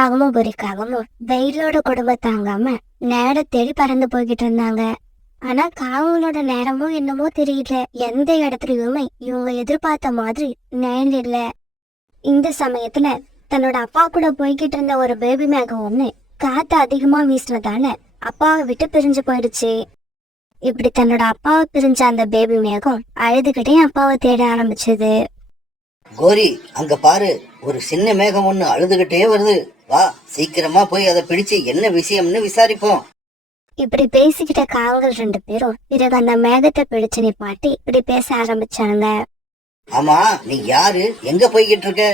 காக்காவும் குறிக்காகவும் வெயிலோட கொடுமை தாங்காம நேர தேடி பறந்து போய்கிட்டு இருந்தாங்க. ஆனா காவங்களோட நேரமும் என்னமோ தெரியல, எந்த இடத்துலயுமே இவங்க எதிர்பார்த்த மாதிரி நேரம் இல்ல. இந்த சமயத்துல தன்னோட அப்பா கூட போய்கிட்டு இருந்த ஒரு பேபி மேகம் ஒண்ணு காத்து அதிகமா வீசினதால அப்பாவை விட்டு பிரிஞ்சு போயிடுச்சு. இப்படி தன்னோட அப்பாவை பிரிஞ்ச அந்த பேபி மேகம் அழுதுகிட்டே அப்பாவை தேட ஆரம்பிச்சது. கோரி, அங்க பாரு, ஒரு சின்ன மேகம் ஒண்ணு அழுதுகிட்டே வருது. வா, சீக்கிரமா போய் அதை பிடிச்சு என்ன விஷயம்னு விசாரிப்போம். இப்படி பேசிக்கிட்ட காவங்கள் 2 பேரும் பிறகு அந்த மேகத்தை பிடிச்சு நிப்பாட்டி இப்படி பேச ஆரம்பிச்சாங்க. ஆமா, நீ யாரு? எங்க போய்கிட்டு இருக்க?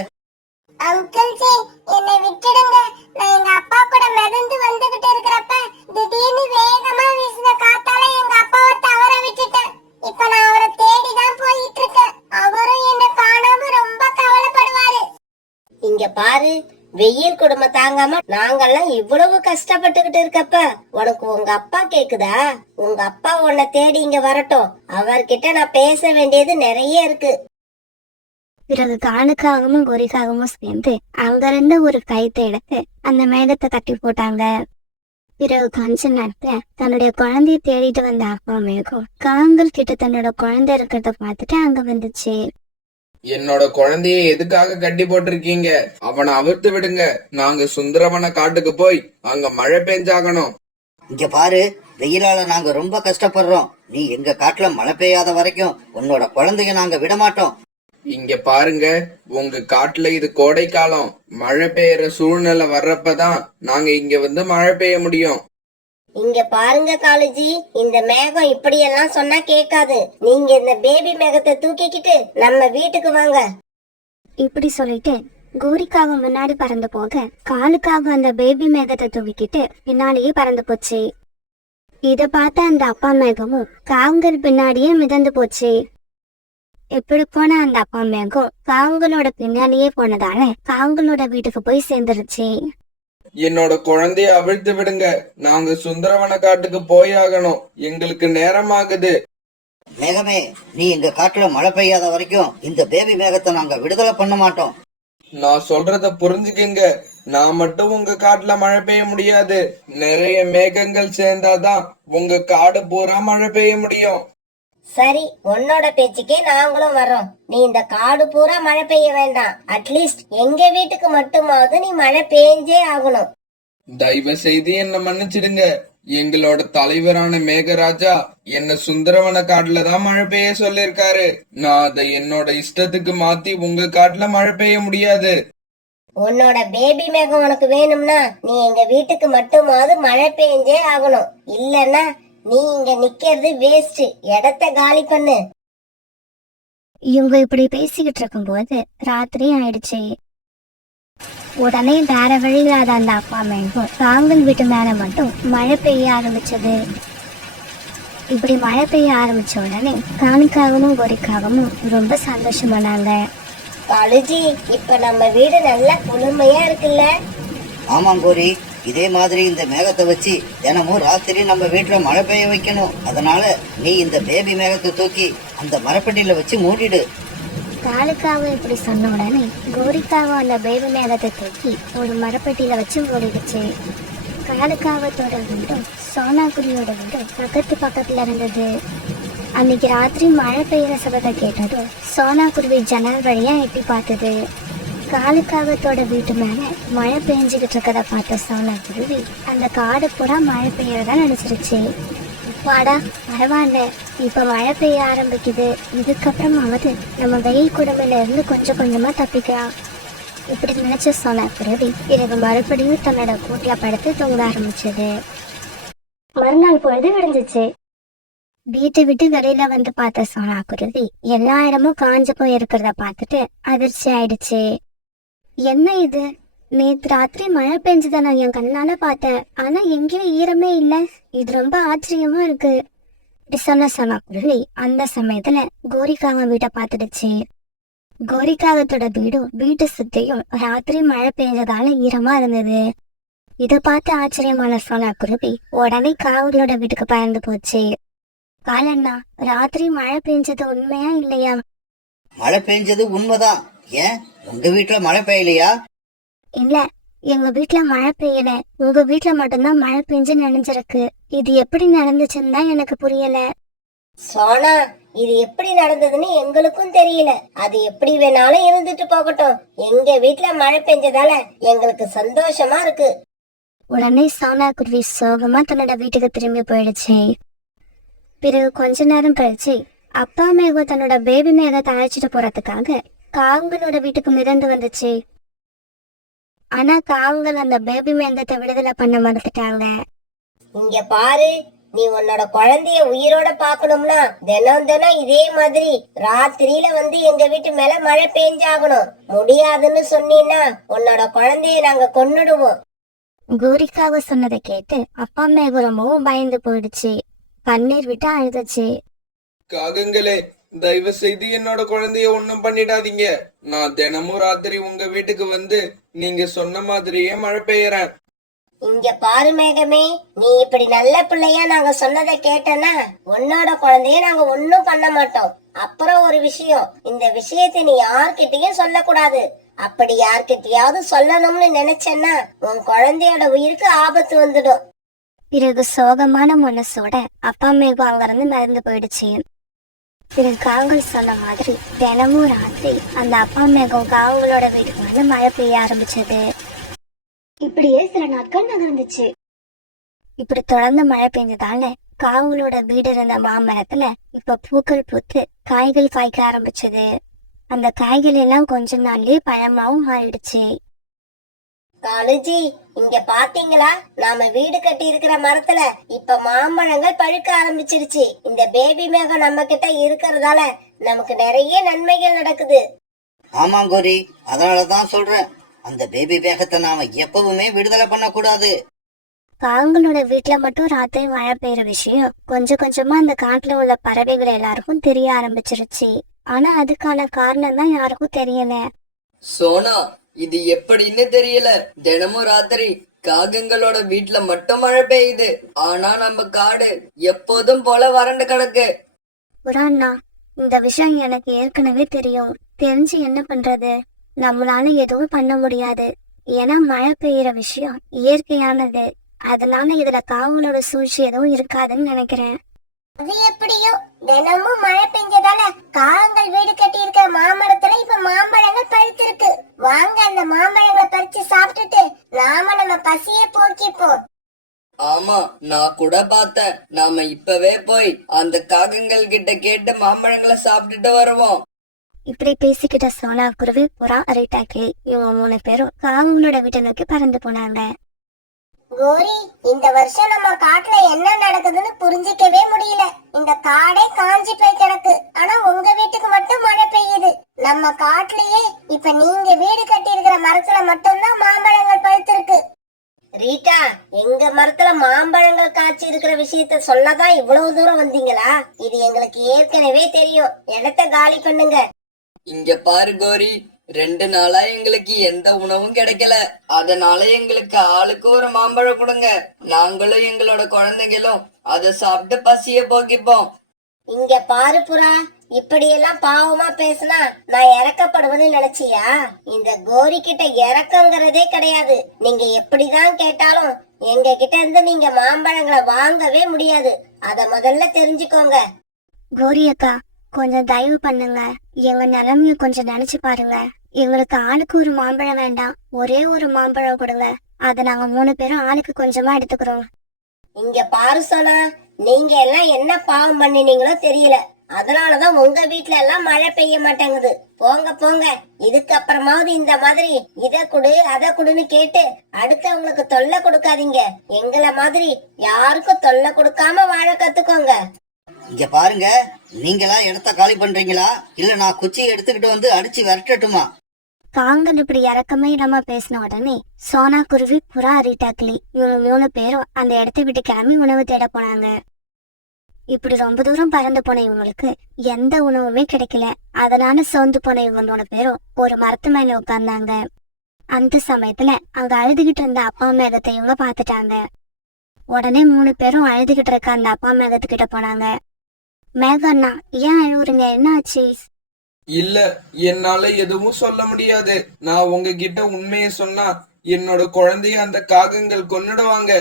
அங்கிள் ஜி, என்னை விட்டுடுங்க. நான் எங்க அப்பா கூட மிதந்து வந்துகிட்டு இருக்கிறப்ப திடீர்னு வேகமா வீசின காத்தால எங்க அப்பாவை தவற விட்டுட்டேன். இப்ப நான் அவரை தேடி தான் போயிட்டு இருக்கேன். அவரும் என்ன காணாம ரொம்ப கவலைப்படுவாரு. இங்க பாரு, வெயில் கொடுமை தாங்காம நாங்கெல்லாம் இவ்வளவு கஷ்டப்பட்டுக்கிட்டு இருக்கப்ப உனக்கு உங்க அப்பா கேக்குதா? உங்க அப்பா உன்னை தேடி இங்க வரட்டும். அவர்கிட்ட நான் பேச வேண்டியது நிறைய இருக்கு. பிறகு காணுக்காகவும் குறிக்காகவும் சேர்ந்து அங்கிருந்து ஒரு கைத்தை எடுத்து அந்த மேகத்தை தட்டி போட்டாங்க. பிறகு கொஞ்ச நேரத்துல தன்னுடைய குழந்தைய தேடிட்டு வந்த அப்பா மேகம் காங்கள் கிட்ட தன்னோட குழந்தை இருக்கிறத பார்த்துட்டு அங்க வந்துச்சு. என்னோட குழந்தைய எதுக்காக கட்டி போட்டிருக்கீங்க? அவனை அவிர்த்து விடுங்க. நாங்க சுந்தரவன காட்டுக்கு போய் அங்க மழை பெஞ்சாகணும். இங்க பாரு, வெயிலால நாங்க ரொம்ப கஷ்டப்படுறோம். நீ எங்க காட்டுல மழை பெய்யாத வரைக்கும் உன்னோட குழந்தைய நாங்க விட மாட்டோம். இங்க பாருங்க, உங்க காட்டுல இது கோடை காலம். மழை பெய்யற சூழ்நிலை வர்றப்பதான் நாங்க இங்க வந்து மழை பெய்ய முடியும். இங்க பாருங்க காலுஜி, இந்த மேகம் இப்படியெல்லாம் சொன்னா கேட்காது. நீங்க இந்த பேபி மேகத்தை தூக்கிக்கிட்டு நம்ம வீட்டுக்கு வாங்க. இப்படி சொல்லிட்டு கோரிக்காக முன்னாடி பறந்து போக காலுக்காக அந்த பேபி மேகத்தை தூக்கிக்கிட்டு பின்னாடியே பறந்து போச்சு. இத பார்த்த அந்த அப்பா மேகமும் காவங்கள் பின்னாடியே மிதந்து போச்சு. எப்படி போன அந்த அப்பா மேகம் காவங்களோட பின்னாடியே போனதால காவங்களோட வீட்டுக்கு போய் சேர்ந்துருச்சு. என்னோட குழந்தைய அவிழ்த்து விடுங்க. நாங்க சுந்தரவன காட்டுக்கு போயாகணும். எங்களுக்கு நேரம் ஆகுது. மேகமே, நீ எங்க காட்டுல மழை பெய்யாத வரைக்கும் இந்த பேபி மேகத்தை நாங்க விடுதலை பண்ண மாட்டோம். நான் சொல்றத புரிஞ்சுக்கங்க. நான் மட்டும் உங்க காட்டுல மழை பெய்ய முடியாது. நிறைய மேகங்கள் சேர்ந்தாதான் உங்க காடு பூரா மழை பெய்ய முடியும். சரி, உன்னோட பேச்சுக்கே நாங்களும் வர்றோம். நீ இந்த காடு பூரா மழை பெய்ய வேண்டாம். அட்லீஸ்ட் எங்க வீட்டுக்கு மட்டுமாவது நீ மழை பெஞ்சே ஆகணும். தயவு செய்து என்ன மன்னிச்சிடுங்க. எங்களோட தலைவரான மேகராஜா என்ன சுந்தரவன காட்டுல தான் மழை பெய்ய சொல்லிருக்காரு. நான் அதை என்னோட இஷ்டத்துக்கு மாத்தி உங்க காட்டுல மழை பெய்ய முடியாது. உன்னோட பேபி மேகம் உனக்கு வேணும்னா நீ எங்க வீட்டுக்கு மட்டுமாவது மழை பெஞ்சே ஆகணும். இல்லன்னா நீ இங்க நிக்கிறது வேஸ்ட். இடத்த காலி பண்ணு. இவங்க இப்படி பேசிக்கிட்டு இருக்கும் போது ராத்திரி ஆயிடுச்சு. உடனே வேற வழி இல்லாத அந்த அப்பா மேகம் காவல் வீட்டு மேல மட்டும் மழை பெய்ய ஆரம்பிச்சது. இப்படி மழை பெய்ய ஆரம்பிச்ச உடனே காணிக்காகவும் கோரிக்காகவும் ரொம்ப சந்தோஷமானாங்க. காலுஜி, இப்ப நம்ம வீடு நல்லா குளுமையா இருக்குல்ல? ஆமாம் கோரி, இதே மாதிரி இந்த மேகத்தை வச்சு தினமும் ராத்திரி நம்ம வீட்டுல மழை பெய்ய வைக்கணும். அதனால நீ இந்த பேபி மேகத்தை தூக்கி அந்த மரப்பெட்டியில வச்சு மூடிடு. காலுக்காவும் இப்படி சொன்ன உடனே கோரிக்காவும் அந்த பேபி மேகத்தை தூக்கி ஒரு மரப்பெட்டியில வச்சு மூடிடுச்சு. காலுக்காவத்தோட வீடும் சோனாக்குடியோட வீடும் பக்கத்துல இருந்தது. அன்னைக்கு ராத்திரி மழை பெய்யுற சபத்தை கேட்டதும் சோனாக்குருவி ஜன்னல் வழியா எட்டி பார்த்தது. காலுக்காகத்தோட வீட்டு மேல மழை பெஞ்சுக்கிட்டு இருக்கத பார்த்த சோனாக்குருவி அந்த காடு பூரா மழை பெய்யறதா நினைச்சிருச்சு. வாடா, பரவாயில்ல, இப்ப மழை பெய்ய ஆரம்பிக்குது. இதுக்கப்புறமாவது நம்ம வெயில் கொடுமையில இருந்து கொஞ்சம் கொஞ்சமா தப்பிக்கலாம். இப்படி நினைச்ச சோனாக்குருவி பிறகு மறுபடியும் தன்னோட கூட்டியா படுத்து தூங்க ஆரம்பிச்சது. மறுநாள் பொழுது விடிஞ்சிச்சு. வீட்டை விட்டு வெளியில வந்து பார்த்த சோனாக்குருவி எல்லா இடமும் காஞ்சு போய் இருக்கிறத பார்த்துட்டு அதிர்ச்சி ஆயிடுச்சு. என்ன இது, நேத்து ராத்திரி மழை பெஞ்சதை நான் என் கண்ணால பார்த்தேன். ஆனா எங்கேயும் ஈரமே இல்ல. இது ரொம்ப ஆச்சரியமா இருக்கு. இப்படி சொன்ன சோனாக்குருவி அந்த சமயத்துல கோரிக்காக வீட்டை பார்த்துடுச்சு. கோரிக்காகத்தோட வீட்டை சுத்தியும் ராத்திரி மழை பெஞ்சதால ஈரமா இருந்தது. இதை பார்த்து ஆச்சரியமான சோனாக்குருவி உடனே காவலோட வீட்டுக்கு பறந்து போச்சு. காலண்ணா, ராத்திரி மழை பெஞ்சது உண்மையா இல்லையா? மழை பெஞ்சது உண்மைதான். ஏன் உங்க வீட்டுல மழை பெய்யலையா? இல்ல, எங்க வீட்ல மழை பெய்யல, உங்க வீட்ல மட்டும்தான் மழை பெஞ்சு நனைஞ்சிருக்கு. இது எப்படி நடந்துச்சுன்னு தான் எனக்கு புரியல. சோனா, இது எப்படி நடந்ததுன்னு எங்களுக்கும் தெரியல. அது எப்படி வேணாலும் இருந்துட்டு போகட்டும். எங்க வீட்ல மழை பெஞ்சதால எங்களுக்கு சந்தோஷமா இருக்கு. உடனே சோனா குருவி சோகமா தன்னோட வீட்டுக்கு திரும்பி போயிடுச்சு. பிறகு கொஞ்ச நேரம் கழிச்சு அப்பா மேகம் தன்னோட பேபி மேகத்தை அழைச்சிட்டு போறதுக்காக காவங்களோட வீட்டுக்கு மிதந்து வந்துச்சு. ஆனா காவங்கள் அந்த பேபி மேகத்தை விடுதலை பண்ண மறுத்துட்டாங்க. இங்க பாரு, நீ உன்னோட குழந்தைய உயிரோட பாக்கணும்னா தினம் தினம் இதே மாதிரி ராத்திரியில வந்து எங்க வீட்டு மேல மழை பெஞ்சாகணும். முடியாதுன்னு சொன்னீன்னா உன்னோட குழந்தைய நாங்க கொன்னுடுவோம். கோரிக்காக சொன்னதை கேட்டு அப்பா மேகம் ரொம்பவும் பயந்து போயிடுச்சு. கண்ணீர் விட்டு அழுதுச்சு. காகங்களே, தயவு செய்து என்னோட குழந்தைய ஒண்ணும் பண்ணிடாதீங்க. நான் தினமும் ராத்திரி உங்க வீட்டுக்கு வந்து நீங்க சொன்ன மாதிரியே மழை பெய்யறேன். இங்க பாரு மேகமே, நீ இப்படி நல்ல பிள்ளையா நாங்க சொன்னதை கேட்டனா உன்னோட குழந்தைய நாங்க ஒன்னும் பண்ண மாட்டோம். அப்புறம் ஒரு விஷயம், இந்த விஷயத்தை நீ யார்கிட்டயும் சொல்லக்கூடாது. அப்படி யார்கிட்டயாவது சொல்லணும்னு நினைச்சேன்னா உன் குழந்தையோட உயிருக்கு ஆபத்து வந்துடும். பிறகு சோகமான மனசோட அப்பா மேகம் அங்கிருந்து மறந்து போயிடுச்சு. பிறகு காவங்கள் சொன்ன மாதிரி தினமும் ராத்திரி அந்த அப்பா மேகம் காவங்களோட வீட்டுக்கு வந்து மழை பெய்ய ஆரம்பிச்சது. இப்படியே சில நாட்கள் நகர்ந்துச்சு. இப்படி தொடர்ந்து மழை பெஞ்சதால காவங்களோட வீடு இருந்த மாமரத்துல இப்ப பூக்கள் பூத்து காய்கள் காய்க்க ஆரம்பிச்சது. அந்த காய்கள் எல்லாம் கொஞ்ச நாள்லயே பழமாவும் மாறிடுச்சு. காலுஜி, இங்க பாத்தீங்களா, நாம வீடு கட்டி இருக்கிற மரத்துல இப்ப மாம்பழங்கள் பழுக்க ஆரம்பிச்சிருச்சு. இந்த பேபி மேகம் நம்ம கிட்ட இருக்கிறதால நமக்கு நிறைய நன்மைகள் நடக்குது. ஆமா கோரி, அதனாலதான் சொல்றேன், அந்த பேபி மேகத்தை நாம எப்பவுமே விடுதலை பண்ண கூடாது. காவங்களோட வீட்டுல மட்டும் ராத்திரி மழை பெய்யற விஷயம் கொஞ்சம் கொஞ்சமா அந்த காட்டுல உள்ள பறவைகள் எல்லாருக்கும் தெரிய ஆரம்பிச்சிருச்சு. ஆனா அதுக்கான காரணம் தான் யாருக்கும் தெரியல. சோனா, இது எப்படின்னு தெரியல. தினமும் ராத்திரி காகங்களோட வீட்ல மட்டும் மழை பெய்யுது. ஆனா நம்ம காடு எப்போதும் போல வறண்டு கிடக்கு. புராணா, இந்த விஷயம் எனக்கு ஏற்கனவே தெரியும். தெரிஞ்சு என்ன பண்றது? நம்மளால எதுவும் பண்ண முடியாது. ஏன்னா மழை பெய்யற விஷயம் இயற்கையானது. அதனால இதுல காவலோட சூழ்ச்சி எதுவும் இருக்காதுன்னு நினைக்கிறேன். அது எப்படியோ தினமும் மழை பெஞ்சதால காகங்கள் வீடு கட்டி இருக்க மாமரத்துல இப்ப மாம்பழங்கள் பழுத்திருக்கு. வாங்க அந்த மாம்பழங்களை பறிச்சு சாப்பிட்டுட்டு நாம நம்ம பசிய போக்கிப்போம். ஆமா, நான் கூட பார்த்தேன். நாம இப்பவே போய் அந்த காகங்கள் கிட்ட கேட்டு மாம்பழங்களை சாப்பிட்டுட்டு வருவோம். இப்படி பேசிக்கிட்ட சோனா குருவி, புறா, அரிட்டாக்கிளி இவங்க 3 பேரும் காவங்களோட வீட்டை நோக்கி பறந்து போனாங்க. கோரி, இந்த வருஷம் நம்ம காட்டுல என்ன நடக்குதுன்னு புரிஞ்சிக்கவே முடியல. இந்த காடே காஞ்சி போய் கிடக்கு. ஆனா உங்க வீட்டுக்கு மட்டும் மழை பெய்யுது. நம்ம காட்டுலயே இப்ப நீங்க வீடு கட்டி இருக்கிற மரத்துல மட்டும்தான் மாம்பழங்கள் பழுத்திருக்கு. ரீட்டா, எங்க மரத்துல மாம்பழங்கள் காய்ச்சி இருக்கிற விஷயத்த சொல்லதான் இவ்வளவு தூரம் வந்தீங்களா? இது எங்களுக்கு ஏற்கனவே தெரியும். இடத்த காலி பண்ணுங்க. இங்க பாரு கோரி, 2 நாளா எங்களுக்கு எந்த உணவும் கிடைக்கல. அதனால எங்களுக்கு ஆளுக்கு ஒரு மாம்பழம் கொடுங்க. நாங்களும் எங்களோட குழந்தைங்களும் அதை சாப்பிட்டு பசிய போக்கிப்போம். இங்க பாரு புறா, இப்படியெல்லாம் பாவமா பேசினா நான் இறக்கப்படுவேன்னு நினைச்சியா? இந்த கோரி கிட்ட இறக்கங்கிறதே கிடையாது. நீங்க எப்படிதான் கேட்டாலும் எங்க கிட்ட இருந்து நீங்க மாம்பழங்களை வாங்கவே முடியாது. அத முதல்ல தெரிஞ்சுக்கோங்க. கோரி அக்கா, கொஞ்சம் தயவு பண்ணுங்க. எங்க நிலைமைய கொஞ்சம் நினைச்சு பாருங்க. எங்களுக்கு ஆளுக்கு ஒரு மாம்பழம் வேண்டாம், ஒரே ஒரு மாம்பழம் கொடுங்க. அதை நாங்க 3 பேரும் ஆளுக்கு கொஞ்சமா எடுத்துக்கிறோம். இங்க பாரு சோனா, நீங்க எல்லாம் என்ன பாவம் பண்ணினீங்களோ தெரியல. அதனாலதான் உங்க வீட்டுல எல்லாம் மழை பெய்ய மாட்டேங்குது. போங்க போங்க, இதுக்கப்புறமாவது இந்த மாதிரி இத குடு அத குடுன்னு கேட்டு அடுத்தவங்களுக்கு தொல்லை கொடுக்காதீங்க. எங்களை மாதிரி யாருக்கும் தொல்லை கொடுக்காம வாழ கத்துக்கோங்க. இங்க பாருங்க, நீங்களா இடத்த காலி பண்றீங்களா இல்ல நான் குச்சியை எடுத்துக்கிட்டு வந்து அடிச்சு விரட்டட்டுமா? காங்கன் இப்படி இறக்கமே இல்லாம பேசின உடனே சோனா குருவி, புறா, அரிட்டாக்கிளி இவங்க 3 பேரும் அந்த இடத்தை விட்டு கிளம்பி உணவு தேட போனாங்க. இப்படி ரொம்ப தூரம் பறந்து போன இவங்களுக்கு எந்த உணவுமே கிடைக்கல. அதனால சோர்ந்து போன இவங்க 3 பேரும் ஒரு மரத்து மேல உட்கார்ந்தாங்க. அந்த சமயத்துல அங்க அழுதுகிட்டு இருந்த அப்பா மேகத்தை இவங்க பாத்துட்டாங்க. உடனே 3 பேரும் அழுதுகிட்டு இருக்க அந்த அப்பா மேகத்துக்கிட்ட போனாங்க. மேகண்ணா, ஏன் அழுவுறீங்க? என்ன ஆச்சு? இல்ல, என்னால எதுவும் சொல்ல முடியாது. நான் உங்ககிட்ட உண்மையை சொன்னா என்னோட குழந்தைய அந்த காகங்கள் கொன்னுடுவாங்க.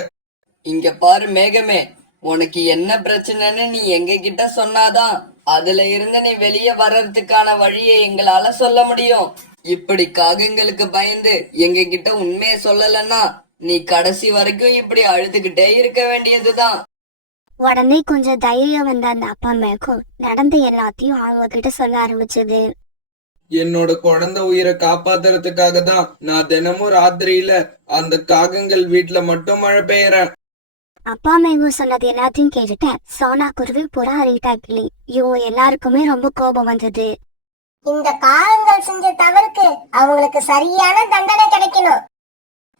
இங்க பாரு மேகமே, உனக்கு என்ன பிரச்சனைன்னு நீ எங்க கிட்ட சொன்னாதான் அதுல இருந்து நீ வெளியே வர்றதுக்கான வழியை எங்களால சொல்ல முடியும். இப்படி காகங்களுக்கு பயந்து எங்க கிட்ட உண்மையை சொல்லலன்னா நீ கடைசி வரைக்கும் இப்படி அழுதுகிட்டே இருக்க வேண்டியதுதான். உடனே கொஞ்சம் தைரியம் வந்த அந்த அப்பா அம்மாக்கும் நடந்த எல்லாத்தையும் அவங்க கிட்ட சொல்ல ஆரம்பிச்சது. என்னோட குழந்தை உயிரை காப்பாத்துறதுக்காக தான் நான் தினமும் ராத்திரியில அந்த காகங்கள் வீட்டுல மட்டும் மழை பெய்யறேன். அப்பா அம்மாவும் சொன்னது எல்லாத்தையும் கேட்டுட்டு சோனா குருவி, புறா, ரீட்டா கிளி இவங்க எல்லாருக்குமே ரொம்ப கோபம் வந்தது. இந்த காகங்கள் செஞ்ச தவறுக்கு அவங்களுக்கு சரியான தண்டனை கிடைக்கணும்.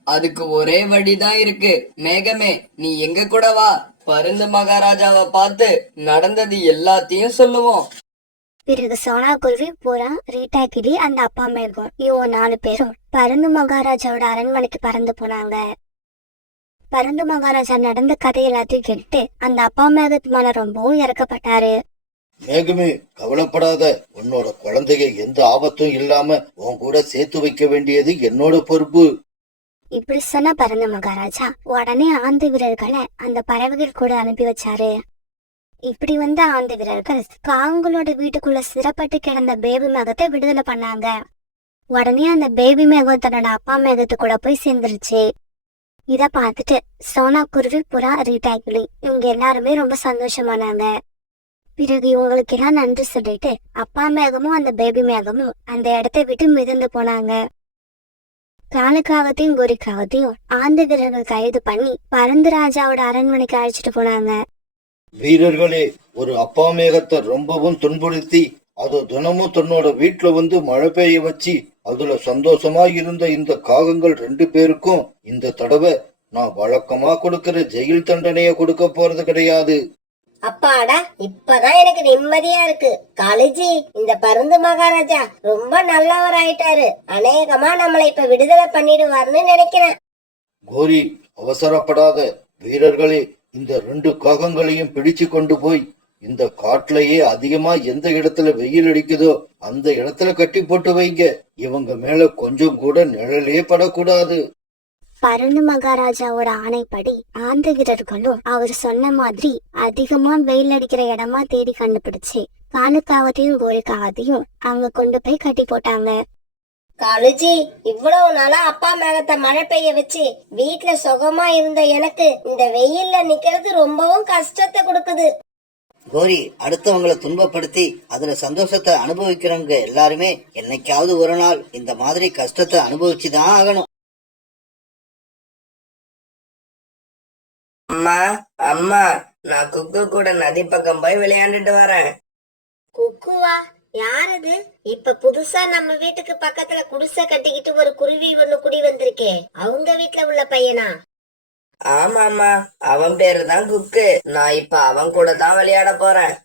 அதுக்கு ஒரே வழிதான் இருக்கு. மேகமே, நீ எங்க கூட வா. பருந்து மகாராஜாவை பார்த்து நடந்தது எல்லாத்தையும் சொல்லுவோம். பிறகு சோனா குருவி, புறா, ரீட்டா கிளி அந்த அப்பா அம்மாவும் இவங்க 4 பேரும் பருந்து மகாராஜாவோட அரண்மனைக்கு பறந்து போனாங்க. பருந்து மகாராஜா நடந்த கதை எல்லாத்தையும் கேட்டு அந்த அப்பா மேகத்து மேல ரொம்பவும் இறக்கப்பட்டாரு. மேகமே, கவலைப்படாத. உன்னோட குழந்தைய எந்த ஆபத்தும் இல்லாம உன் கூட சேர்த்து வைக்க வேண்டியது என்னோட பொறுப்பு. இப்படி சொன்ன பருந்து மகாராஜா உடனே ஆந்தை வீரர்களை அந்த பறவைகள் கூட அனுப்பி வச்சாரு. இப்படி வந்த ஆந்தை வீரர்கள் காங்களோட வீட்டுக்குள்ள சிறப்பட்டு கிடந்த பேபி மேகத்தை விடுதலை பண்ணாங்க. உடனே அந்த பேபி மேகம் தன்னோட அப்பா மேகத்து கூட போய் சேர்ந்துருச்சு. இத பார்த்துட்டு சோனா குருவி, புறா, ரீட்டா கிளி இவங்க எல்லாருமே ரொம்ப சந்தோஷமானாங்க. பிறகு இவங்களுக்கு எல்லாம் நன்றி சொல்லிட்டு அப்பா மேகமும் அந்த பேபி மேகமும் அந்த இடத்தை விட்டு மிதந்து போனாங்க. காலுக்காகத்தையும் கோரிக்காகத்தையும் ஆந்தை வீரர்கள் கைது பண்ணி பருந்து ராஜாவோட அரண்மனைக்கு அழைச்சிட்டு போனாங்க. வீரர்களே, ஒரு அப்பா மேகத்தை ரொம்பவும் துன்புறுத்தி அது தினமும் தன்னோட வீட்டுல வந்து மழை பெய்ய வச்சு அதுல சந்தோஷமா இருந்த இந்த காகங்கள் 2 பேருக்கும் இந்த தடவை நான் வழக்கமா கொடுக்கிற ஜெயில் தண்டனைய கொடுக்க போறது கிடையாது. அப்பாடா, இப்பதான் எனக்கு நிம்மதியா இருக்கு. காலேஜி, இந்த பருந்து மகாராஜா ரொம்ப நல்லவர் ஆயிட்டாரு. அநேகமா நம்மளை இப்ப விடுதலை பண்ணிடுவார்னு நினைக்கிறேன். கோரி, அவசரப்படாத. வீரர்களே, இந்த 2 காகங்களையும் பிடிச்சு கொண்டு போய் இந்த காட்டுலயே அதிகமா எந்த இடத்துல வெயில் அடிக்குதோ அந்த இடத்துல கட்டி போட்டு வைங்க. இவங்க மேல கொஞ்சம் கூட நிழலே படக்கூடாது. பருந்து மகாராஜாவோட ஆணைப்படி ஆந்தை வீரர்களும் அவர் சொன்ன மாதிரி அதிகமா வெயில் அடிக்கிற இடமா தேடி கண்டுபிடிச்சு காலுக்காகத்தையும் கோரிக்காகத்தையும் அங்க கொண்டு போய் கட்டி போட்டாங்க. காலேஜி, இவ்வளவு நாளா அப்பா மேகத்தை மழை பெய்ய வச்சு வீட்டுல சுகமா இருந்த எனக்கு இந்த வெயில்ல நிக்கிறது ரொம்பவும் கஷ்டத்தை கொடுக்குது. கோரி, அடுத்தவங்களை துன்பப்படுத்தி அதுல சந்தோஷத்தை அனுபவிக்கிறவங்க எல்லாருமே என்னைக்காவது ஒரு நாள் இந்த மாதிரி கஷ்டத்தை அனுபவிச்சுதான் ஆகணும். அம்மா, அம்மா, நான் குக்கு கூட நதி பக்கம் போய் விளையாண்டுட்டு வரேன். குக்குவா? யாரது? இப்ப புதுசா நம்ம வீட்டுக்கு பக்கத்துல குடிசை கட்டிக்கிட்டு ஒரு குருவி ஒண்ணு குடி வந்திருக்கே, அவங்க வீட்டுல உள்ள பையனா? ஆமாமா, அவன் பேரு தான் குக்கு. நான் இப்ப அவன் கூட தான் விளையாட போறேன்.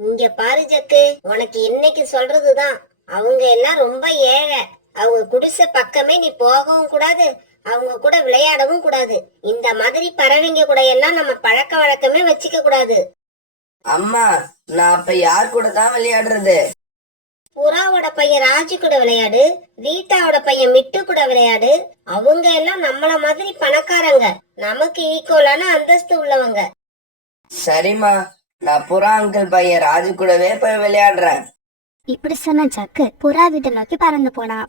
இங்க பாரு ஜக்கு, உனக்கு இன்னைக்கு சொல்றதுதான். அவங்க எல்லாம் ரொம்ப ஏழை. அவங்க குடிசை பக்கமே நீ போகவும் கூடாது, அவங்க கூட விளையாடவும் கூடாது. இந்த மாதிரி பறவைங்க கூட எல்லாம் நம்ம பழக்க வழக்கமே வச்சுக்க கூடாது. அம்மா, நான் அப்ப யார் கூட தான் விளையாடுறது? புறாவோட பையன் ராஜு கூட விளையாடு, ரீட்டாவோட பையன் மிட்டு கூட விளையாடு. அவங்க எல்லாம் நம்மள மாதிரி பணக்காரங்க, நமக்கு ஈக்குவலான அந்தஸ்து உள்ளவங்க. சரிம்மா, நான் புறா அங்கிள் பையன் ராஜு கூடவே போய் விளையாடுறேன். இப்படி சொன்ன ஜக்கு புறா வீட்டை நோக்கி பறந்து போனான்.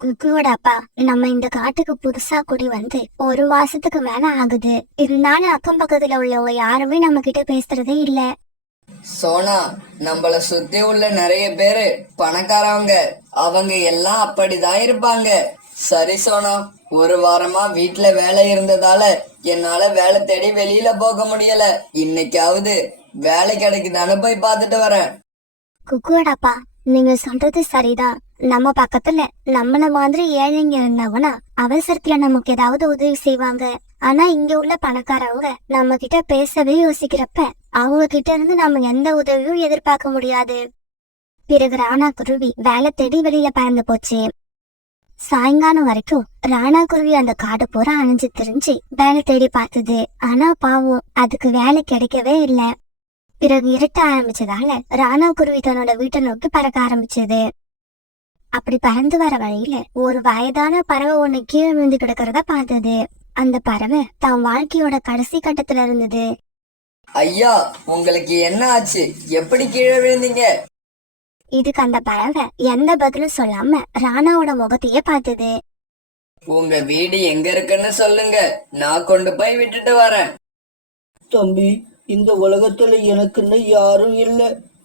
குக்குவோட அப்பா, நம்ம இந்த காட்டுக்கு புதுசா குடி வந்து 1 மாசத்துக்கு மேல ஆகுது. இருந்தாலும் அக்கம் பக்கத்துல உள்ளவங்க யாருமே நம்ம கிட்ட பேசுறதே இல்ல. சோனா, நம்மள சுத்தி உள்ள நிறைய பேரு பணக்காரவங்க. அவங்க எல்லாம் அப்படிதான் இருப்பாங்க. சரி சோனா, 1 வாரமா வீட்டுல வேலை இருந்ததால என்னால வேலை தேடி வெளியில போக முடியல. இன்னைக்காவது வேலை கிடைக்குதான்னு போய் பார்த்துட்டு வரேன். குக்குவோட அப்பா, நீங்க சொல்றது சரிதான். நம்ம பக்கத்துல நம்மள மாதிரி ஏழைங்க இருந்தாங்கன்னா அவசரத்துல நமக்கு ஏதாவது உதவி செய்வாங்க. ஆனா இங்க உள்ள பணக்காரவங்க நம்ம கிட்ட பேசவே யோசிக்கிறப்ப அவங்க கிட்ட இருந்து நம்ம எந்த உதவியும் எதிர்பார்க்க முடியாது. பிறகு ராணா குருவி வேலை தேடி வெளியில பறந்து போச்சு. சாயங்காலம் வரைக்கும் ராணா குருவி அந்த காடு பூரா அணைஞ்சு திரிஞ்சு வேலை தேடி பார்த்தது. ஆனா பாவம், அதுக்கு வேலை கிடைக்கவே இல்ல. பிறகு இருட்ட ஆரம்பிச்சதால ராணா குருவி தன்னோட வீட்டை நோக்கி பறக்க ஆரம்பிச்சது. அப்படி பறந்து வர வழியில ஒரு வயதான பறவை ஒண்ணு கீழே விழுந்து கிடக்கிறத பார்த்தது. அந்த பறவை தான் வாழ்க்கையோட கடைசி கட்டத்துல இருந்தது. ஐயா, உங்களுக்கு என்ன ஆச்சு? எப்படி கீழே விழுந்தீங்க? இதுக்கு அந்த பறவை எந்த பதிலும் சொல்லாம ராணாவோட முகத்தையே பார்த்தது. உங்க வீடு எங்க இருக்குன்னு சொல்லுங்க, நான் கொண்டு போய் விட்டுட்டு வரேன். தம்பி, இந்த உலகத்துல எனக்குன்னு யாரும் இல்ல.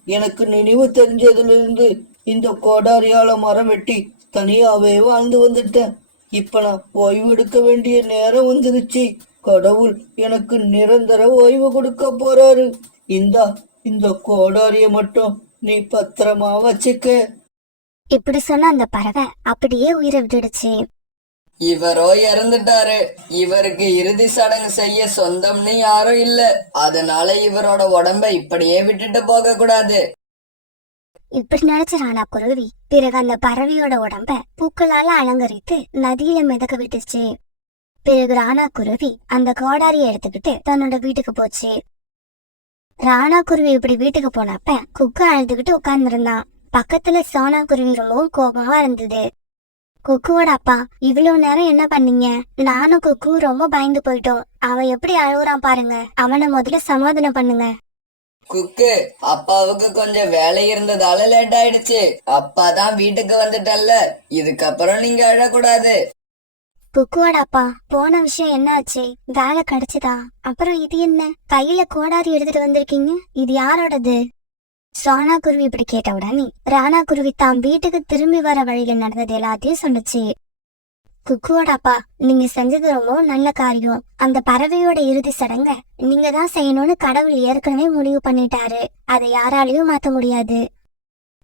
எனக்கு நினைவு தெரிஞ்சதுல இந்த கோடாரியால மரம் வெட்டி தனியாவே வாழ்ந்து வந்துட்டேன். இப்ப நான் ஓய்வு எடுக்க வேண்டிய நேரம் வந்துருச்சு. கடவுள் எனக்கு நிரந்தர ஓய்வு கொடுக்க போறாரு. இந்த கோடாரிய மட்டும் நீ பத்திரமா வச்சுக்க. இப்படி சொன்ன அந்த பறவை அப்படியே உயிரை விட்டுடுச்சு. இவரோ இறந்துட்டாரு. இவருக்கு இறுதி சடங்கு செய்ய சொந்தம்னு யாரும் இல்ல. அதனால இவரோட உடம்ப இப்படியே விட்டுட்டு போக கூடாது. இப்படி நினைச்ச ராணா குருவி பிறகு அந்த பறவையோட உடம்ப பூக்களால அலங்கரித்து நதியில மிதக்க விட்டுச்சு. பிறகு ராணா குருவி அந்த கோடாரியை எடுத்துக்கிட்டு தன்னோட வீட்டுக்கு போச்சு. ராணா குருவி இப்படி வீட்டுக்கு போனப்ப குக்கு அழுதுகிட்டு உட்கார்ந்துருந்தான். பக்கத்துல சோனா குருவி ரொம்பவும் கோபமா இருந்தது. குக்குவோட அப்பா, இவ்வளவு நேரம் என்ன பண்ணீங்க? நானும் குக்கு ரொம்ப பயந்து போயிட்டோம். அவன் எப்படி அழுகுறான் பாருங்க. அவனை முதல்ல சமாதானம் பண்ணுங்க. குக்கு, அப்பாவுக்கு கொஞ்சம் வேலை இருந்ததால லேட் ஆயிடுச்சு. அப்பா தான் வீட்டுக்கு வந்துட்டல்ல, இதுக்கப்புறம் நீங்க அழக்கூடாது. குக்குவோட அப்பா, போன விஷயம் என்ன ஆச்சு? வேலை கிடைச்சதா? அப்புறம் இது என்ன கையில கோடாரி எடுத்துட்டு வந்திருக்கீங்க? இது யாரோடது? சோனா குருவி இப்படி கேட்ட உடனே ராணா குருவி தான் வீட்டுக்கு திரும்பி வர வழியில நடந்தது எல்லாத்தையும் சொன்னுச்சு. குக்குவோட அப்பா, நீங்க செஞ்சது ரொம்ப நல்ல காரியம். அந்த பறவையோட இறுதி சடங்க நீங்க தான் செய்யணும்னு கடவுள் ஏற்கனவே முடிவு பண்ணிட்டாரு. அதை யாராலையும் மாத்த முடியாது.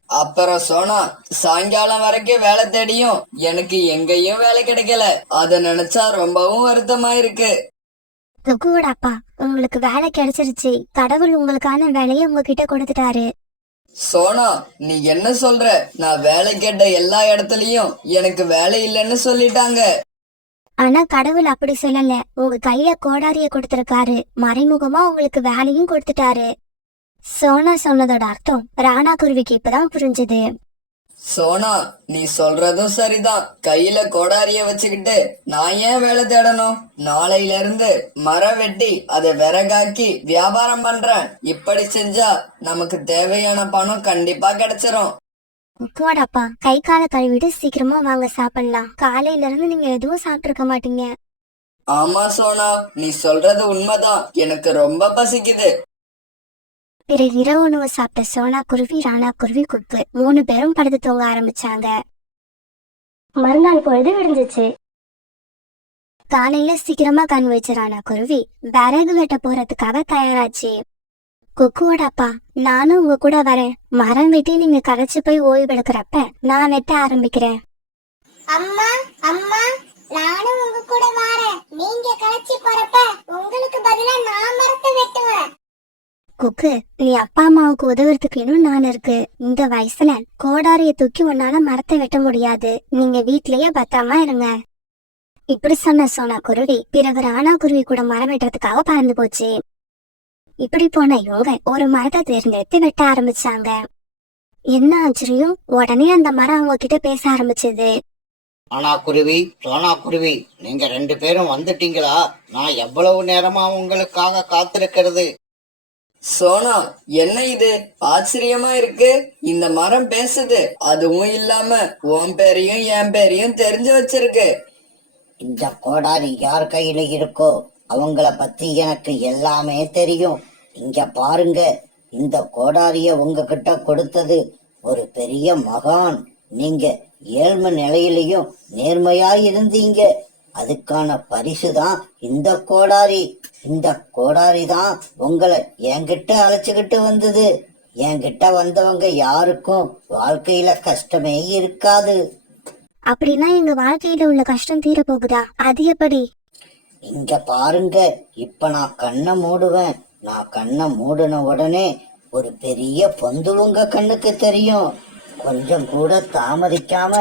அப்புறம் சோனா, சாயங்காலம் வரைக்கும் வேலை தேடியும் எனக்கு எங்கேயும் வேலை கிடைக்கல. அத நினைச்சா ரொம்பவும் வருத்தமா இருக்கு. குக்குவோட அப்பா, உங்களுக்கு வேலை கிடைச்சிருச்சு. கடவுள் உங்களுக்கான வேலையை உங்ககிட்ட கொடுத்துட்டாரு. சோனா, நீ என்ன சொல்ற? நான் வேலை கேட்ட எல்லா இடத்துலயும் எனக்கு வேலை இல்லைன்னு சொல்லிட்டாங்க. ஆனா கடவுள் அப்படி சொல்லல. உங்க கையில கோடாரிய கொடுத்திருக்காரு. மறைமுகமா உங்களுக்கு வேலையும் கொடுத்துட்டாரு. சோனா சொன்னதோட அர்த்தம் ராணா குருவிக்கு இப்பதான் புரிஞ்சது. சோனா, நீ சொல்றதும் சரிதான். கையில கோடாரிய வச்சுக்கிட்டு நான் ஏன் வேலை தேடணும்? நாளையில இருந்து மரம் வெட்டி அதை விறகாக்கி வியாபாரம் பண்றேன். இப்படி செஞ்சா நமக்கு தேவையான பணம் கண்டிப்பா கிடைச்சிரும். குக்குவோட அப்பா, கை காலை கழுவிட்டு சீக்கிரமா வாங்க சாப்பிடலாம். காலையில இருந்து நீங்க எதுவும் சாப்பிட்டு இருக்க மாட்டீங்க. ஆமா சோனா, நீ சொல்றது உண்மைதான். எனக்கு ரொம்ப பசிக்குது. பிறகு இரவு உணவு சாப்பிட்ட சோனா குருவி, ராணா குருவி, குக்கு 3 பேரும் படுத்து தூங்க ஆரம்பிச்சாங்க. மறுநாள் பொழுது விடிஞ்சிச்சு. காலையில சீக்கிரமா கண் வச்ச ராணா குருவி விறகு வெட்ட போறதுக்காக தயாராச்சு. குக்குவோட அப்பா, நானும் உங்க கூட வரேன். மரம் வெட்டி நீங்க கரைச்சு போய் ஓய்வு எடுக்கிறப்ப நான் வெட்ட ஆரம்பிக்கிறேன். அம்மா அம்மா, நானும் உங்க கூட வரேன். நீங்க களைச்சி போறப்ப உங்களுக்கு பதிலா நான் மரத்தை வெட்டுவேன். குக்கு, நீ அப்பா அம்மாவுக்கு உதவுறதுக்கு இன்னும் நான் இருக்கு. இந்த வயசுல கோடாரிய தூக்கி உன்னால மரத்தை வெட்ட முடியாது. நீங்க வீட்லயே பத்திரமா இருங்க. இப்படி சொன்ன சோனா குருவி பிறகு ராணா குருவி கூட மரம் வெட்டுறதுக்காக பறந்து போச்சு. இப்படி போன இவங்க ஒரு மரத்தை தேர்ந்தெடுத்து வெட்ட ஆரம்பிச்சாங்க. என்ன ஆச்சரியம், உடனே அந்த மரம் அவங்க கிட்ட பேச ஆரம்பிச்சது. ஆனா குருவி, சோனா குருவி, நீங்க 2 பேரும் வந்துட்டீங்களா? நான் எவ்வளவு நேரமா உங்களுக்காக காத்திருக்கிறது. சோனா, என்ன இது ஆச்சரியமா இருக்கு. இந்த மரம் பேசுது. அதுவும் இல்லாம உன் பேரையும் என் பேரையும் தெரிஞ்சு வச்சிருக்கு. இந்த கோடாரி யார் கையில இருக்கோ அவங்கள பத்தி எனக்கு எல்லாமே தெரியும். இங்க பாருங்க, இந்த கோடாரிய உங்ககிட்ட கொடுத்தது ஒரு பெரிய மகான். நீங்க ஏழ்மை நிலையிலையும் நேர்மையா இருந்தீங்க. அதுக்கான பரிசு தான் இந்த கோடாரி. இந்த கோடாரி தான் உங்களை என்கிட்ட அழைச்சுக்கிட்டு வந்தது. என்கிட்ட வந்தவங்க யாருக்கும் வாழ்க்கையில கஷ்டமே இருக்காது. அப்படின்னா எங்க வாழ்க்கையில உள்ள கஷ்டம் தீர போகுதா? அது எப்படி? இங்க பாருங்க, இப்ப நான் கண்ணை மூடுவேன். நான் கண்ணை மூடின உடனே ஒரு பெரிய பொந்து உங்க கண்ணுக்கு தெரியும். கொஞ்சம் கூட தாமதிக்காம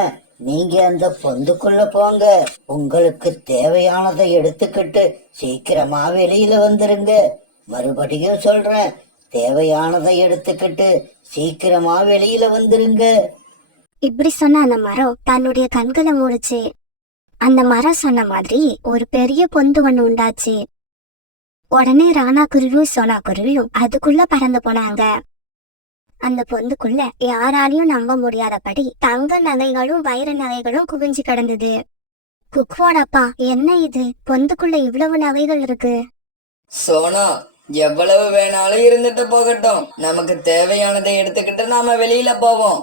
நீங்க அந்த பொந்துக்குள்ள போங்க. உங்களுக்கு தேவையானதை எடுத்துக்கிட்டு சீக்கிரமா வெளியில வந்துருங்க. மறுபடியும் சொல்றேன், தேவையானதை எடுத்துக்கிட்டு சீக்கிரமா வெளியில வந்துருங்க. இப்படி சொன்ன அந்த மரம் தன்னுடைய கண்களை மூடுச்சு. அந்த மரம் சொன்ன மாதிரி ஒரு பெரிய பொந்து ஒண்ணு உண்டாச்சு. உடனே ராணா குருவியும் சோனா குருவியும் அதுக்குள்ள பறந்து போனாங்க. அந்த பொந்துக்குள்ள யாராலையும் நம்ப முடியாதபடி தங்க நகைகளும் வைர நகைகளும் குவிஞ்சு கிடந்தது. குக்குவோட அப்பா, என்ன இது, பொந்துக்குள்ள இவ்வளவு நகைகள் இருக்கு? சோனா, எவ்வளவு வேணாலும் இருந்துட்டு போகட்டும், நமக்கு தேவையானதை எடுத்துக்கிட்டு நாம வெளியில போவோம்.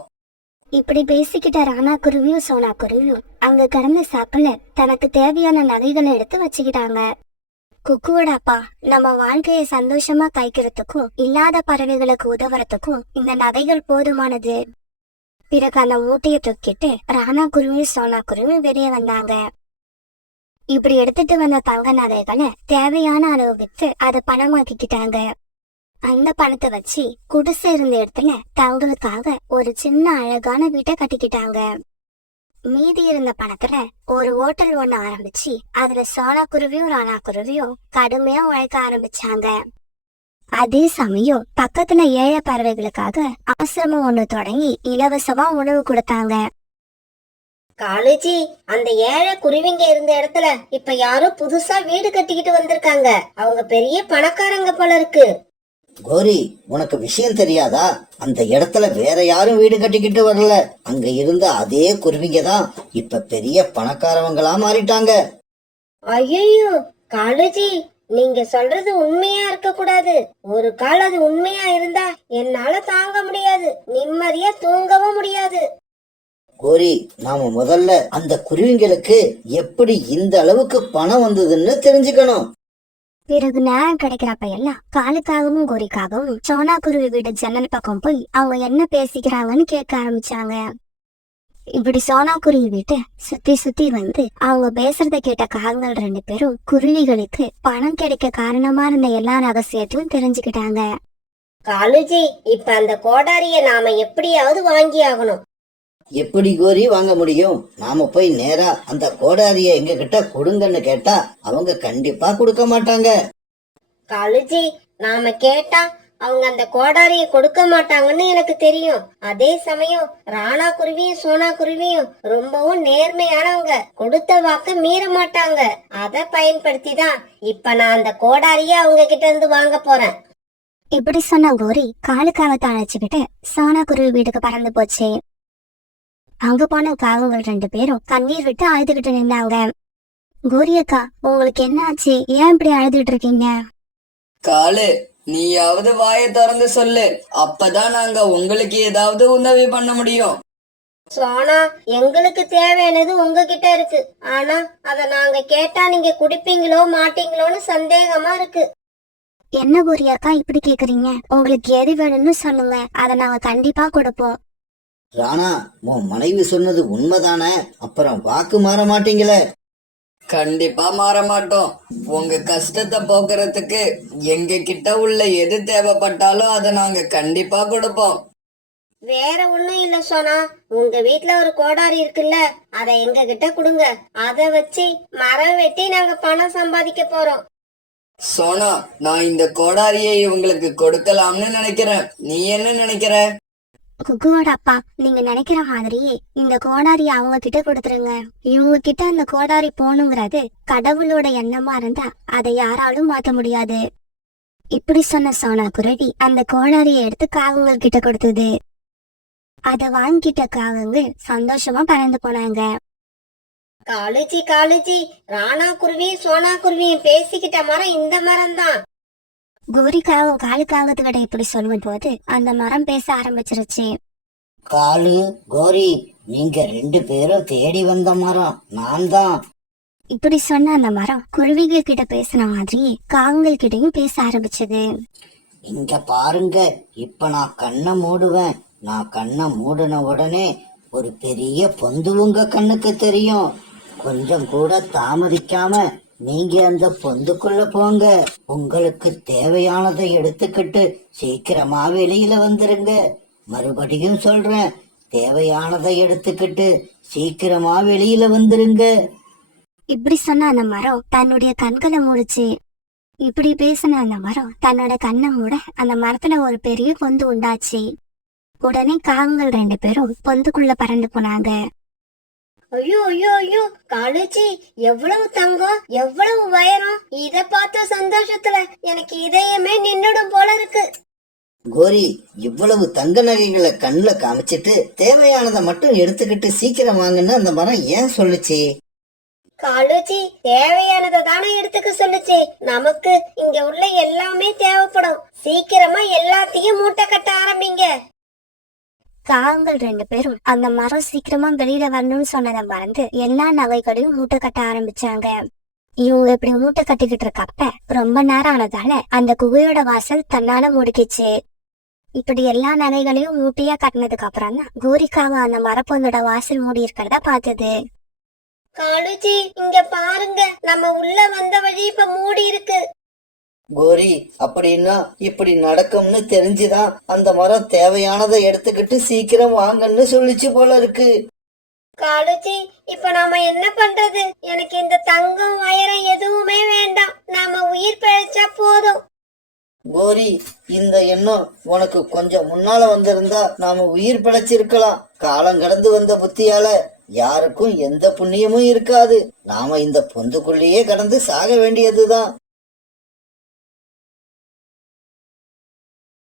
இப்படி பேசிக்கிட்ட ராணா குருவியும் சோனா குருவியும் அங்க கிடந்த சாக்குல தனக்கு தேவையான நகைகளை எடுத்து வச்சுக்கிட்டாங்க. குக்குவோட அப்பா, நம்ம வாழ்க்கையை சந்தோஷமா கைக்கிறதுக்கும் இல்லாத பறவைகளுக்கு உதவுறதுக்கும் இந்த நகைகள் போதுமானது. பிறகு அந்த மூட்டையை தூக்கிட்டு ராணா குருவியும் சோனா குருவியும் வெளியே வந்தாங்க. இப்படி எடுத்துட்டு வந்த தங்க நகைகளை தேவையான அளவு வித்து அதை பணமாக்கிக்கிட்டாங்க. அந்த பணத்தை வச்சு குடிசை இருந்த இடத்துல தங்களுக்காக ஒரு சின்ன அழகான வீட்டை கட்டிக்கிட்டாங்க. மீதி இருந்த பணத்துல ஒரு ஹோட்டல் ஒண்ணு ஆரம்பிச்சு அதுல சோனா குருவியும் ராணா குருவியும் கடுமையா உழைக்க ஆரம்பிச்சாங்க. அதே சமயம் பக்கத்துல ஏழை பறவைகளுக்காக ஆசிரமம் ஒண்ணு தொடங்கி இலவசமா உணவு கொடுத்தாங்க. காலேஜி, அந்த ஏழை குருவிங்க இருந்த இடத்துல இப்ப யாரோ புதுசா வீடு கட்டிக்கிட்டு வந்திருக்காங்க. அவங்க பெரிய பணக்காரங்க போல இருக்கு. கோரி, உனக்கு விஷயம் தெரியாதா? அந்த இடத்துல வேற யாரும் வீடு கட்டிக்கிட்டு வரல. அங்க இருந்த அதே குருவிங்க தான் இப்ப பெரிய பணக்காரவங்களா மாறிட்டாங்க. ஐயோ காலேஜி, நீங்க சொல்றது உண்மையா இருக்க கூடாது. ஒரு கால் அது உண்மையா இருந்தா என்னால தாங்க முடியாது, நிம்மதியா தூங்கவும் முடியாது. கோரி, நாம முதல்ல அந்த குருவிங்களுக்கு எப்படி இந்த அளவுக்கு பணம் வந்ததுன்னு தெரிஞ்சுக்கணும். பிறகு நேரம் கிடைக்கிறப்ப எல்லாம் காலுக்காகவும் கோரிக்காகவும் சோனா குருவி வீடு ஜன்னல் பக்கம் போய் அவங்க என்ன பேசிக்கிறாங்கன்னு கேட்க ஆரம்பிச்சாங்க. இப்படி சோனா குருவி வீட்டை சுத்தி சுத்தி வந்து அவங்க பேசுறத கேட்ட காகங்கள் 2 பேரும் குருவிகளுக்கு பணம் கிடைக்க காரணமா இருந்த எல்லா ரகசியத்தையும் தெரிஞ்சுக்கிட்டாங்க. காலேஜி, இப்ப அந்த கோடாரிய நாம எப்படியாவது வாங்கி ஆகணும். எப்படி கோரி வாங்க முடியும்? நாம போய் நேரா அந்த கோடாரிய எங்க கிட்ட கொடுங்கன்னு கேட்டா அவங்க கண்டிப்பா கொடுக்க மாட்டாங்க. காலேஜி, நாம கேட்டா அவங்க அந்த கோடாரிய கொடுக்க மாட்டாங்கன்னு எனக்கு தெரியும். அதே சமயம் ராணா குருவியும் சோனா குருவியும் ரொம்பவும் நேர்மையானவங்க, கொடுத்த வாக்க மீற மாட்டாங்க. அத பயன்படுத்தி தான் இப்ப நான் அந்த கோடாரிய அவங்க கிட்ட இருந்து வாங்க போறேன். இப்படி சொன்ன கோரி காலுக்காகத்தை அழைச்சுக்கிட்டு சோனா குருவி வீட்டுக்கு பறந்து போச்சு. அங்க போன காகங்கள் 2 பேரும் கண்ணீர் விட்டு அழுதுகிட்டு நின்னாங்க. கோரி அக்கா, உங்களுக்கு என்ன ஆச்சு? ஏன் இப்படி அழுதுட்டு இருக்கீங்க? காலு, நீயாவது வாயை திறந்து சொல்லு, அப்பதான் நாங்க உங்களுக்கு ஏதாவது உதவி பண்ண முடியும். சோனா, எங்களுக்கு தேவையானது உங்ககிட்ட இருக்கு. ஆனா அத நாங்க கேட்டா நீங்க குடிப்பீங்களோ மாட்டீங்களோன்னு சந்தேகமா இருக்கு. என்ன கோரி அக்கா இப்படி கேக்குறீங்க? உங்களுக்கு எது வேணும்னு சொல்லுங்க, அதை நாங்க கண்டிப்பா கொடுப்போம். ராணா, உன் மனைவி சொன்னது உண்மைதானே? அப்புறம் வாக்கு மாற மாட்டீங்களே? கண்டிப்பா மாற மாட்டோம். உங்க கஷ்டத்தை போக்குறதுக்கு எங்க கிட்ட உள்ள எது தேவைப்பட்டாலும் அதை நாங்க கண்டிப்பா கொடுப்போம். வேற ஒண்ணும் இல்ல சோனா, உங்க வீட்ல ஒரு கோடாரி இருக்குல்ல, அத எங்க கிட்ட கொடுங்க. அத வச்சு மரம் வெட்டி நாங்க பணம் சம்பாதிக்க போறோம். சோனா, நான் இந்த கோடாரியை உங்களுக்கு கொடுக்கலாம்னு நினைக்கிறேன். நீ என்ன நினைக்கிற? குக்குவோட அப்பா, நீங்க நினைக்கிற மாதிரியே இந்த கோடாரி அவங்க கிட்ட கொடுத்துருங்க. இவங்க கிட்ட அந்த கோடாரி போகணுங்கிறது கடவுளோட எண்ணமா இருந்தா அதை யாராலும் மாத்த முடியாது. இப்படி சொன்ன சோனா குருவி அந்த கோடாரியை எடுத்து காகங்கள் கிட்ட கொடுத்தது. அதை வாங்கிட்ட காகங்கள் சந்தோஷமா பறந்து போனாங்க. காலேஜி, ராணா குருவியும் சோனா குருவியும் பேசிக்கிட்ட மரம் இந்த மரம் தான். கோரிக்காகவும் காலுக்காகத்துக்கிட்ட இப்படி சொல்லும் போது அந்த மரம் பேச ஆரம்பிச்சிருச்சு. காலு, கோரி, நீங்க 2 பேரும் தேடி வந்த மரம் நான் தான். இப்படி சொன்ன அந்த மரம் குருவிகள் கிட்ட பேசின மாதிரி காகங்கள் கிட்டையும் பேச ஆரம்பிச்சது. இங்க பாருங்க, இப்ப நான் கண்ணை மூடுவேன். நான் கண்ணை மூடின உடனே ஒரு பெரிய பொந்து உங்க கண்ணுக்கு தெரியும். கொஞ்சம் கூட தாமதிக்காம நீங்க அந்த பொந்துக்குள்ள போங்க. உங்களுக்கு தேவையானதை எடுத்துக்கிட்டு சீக்கிரமா வெளியில வந்துருங்க. மறுபடியும் சொல்றேன், தேவையானதை எடுத்துக்கிட்டு சீக்கிரமா வெளியில வந்துருங்க. இப்படி சொன்ன அந்த மரம் தன்னுடைய கண்களை மூடுச்சு. இப்படி பேசின அந்த மரம் தன்னோட கண்ணை மூட அந்த மரத்துல ஒரு பெரிய பொந்து உண்டாச்சு. உடனே காகங்கள் 2 பேரும் பொந்துக்குள்ள பறந்து போனாங்க. ஐயோ ஐயோ ஐயோ, காலுச்சி எவ்வளவு தங்கம், எவ்வளவு உயரம்! இத பார்த்த சந்தோஷத்துல எனக்கு இதயமே நின்னுடும் போல இருக்கு. கோரி, இவ்வளவு தங்க நகைகளை கண்ணுல காமிச்சிட்டு தேவையானதை மட்டும் எடுத்துக்கிட்டு சீக்கிரம் வாங்கன்னு அந்த மரம் ஏன் சொல்லுச்சு? காலுச்சி தேவையானதை தானே எடுத்துக்க சொல்லுச்சு. நமக்கு இங்க உள்ள எல்லாமே தேவைப்படும். சீக்கிரமா எல்லாத்தையும் மூட்டை கட்ட ஆரம்பிங்க. காகங்கள் 2 பேரும் அந்த மரம் சீக்கிரமா வெளியில வரணும்னு சொன்னதை மறந்து எல்லா நகைகளையும் மூட்டை கட்ட ஆரம்பிச்சாங்க. இவங்க இப்படி மூட்டை கட்டிக்கிட்டு இருக்கப்ப ரொம்ப நேரம் ஆனதால அந்த குகையோட வாசல் தன்னால முடிக்கிச்சு. இப்படி எல்லா நகைகளையும் மூட்டையா கட்டினதுக்கு அப்புறம் தான் கோரிக்காவை அந்த மரப்பொந்தோட வாசல் மூடி இருக்கிறத பார்த்தது. காலுச்சி இங்க பாருங்க, நம்ம உள்ள வந்த வழி இப்ப மூடி இருக்கு. கோரி, அப்படின்னா இப்படி நடக்கும்னு தெரிஞ்சுதான் அந்த மரம் தேவையானதை எடுத்துக்கிட்டு சீக்கிரம் வாங்கன்னு சொல்லிச்சு போல இருக்கு. காலுச்சி இப்ப நாம என்ன பண்றது? எனக்கு இந்த தங்கம் வயரம் எதுவுமே வேண்டாம். நாம உயிர் பிழைச்சா போதும். கோரி, இந்த எண்ணம் உனக்கு கொஞ்சம் முன்னால வந்திருந்தா நாம உயிர் பிழைச்சிருக்கலாம். காலம் கடந்து வந்த புத்தியால யாருக்கும் எந்த புண்ணியமும் இருக்காது. நாம இந்த பொந்துக்குள்ளேயே கடந்து சாக வேண்டியதுதான்.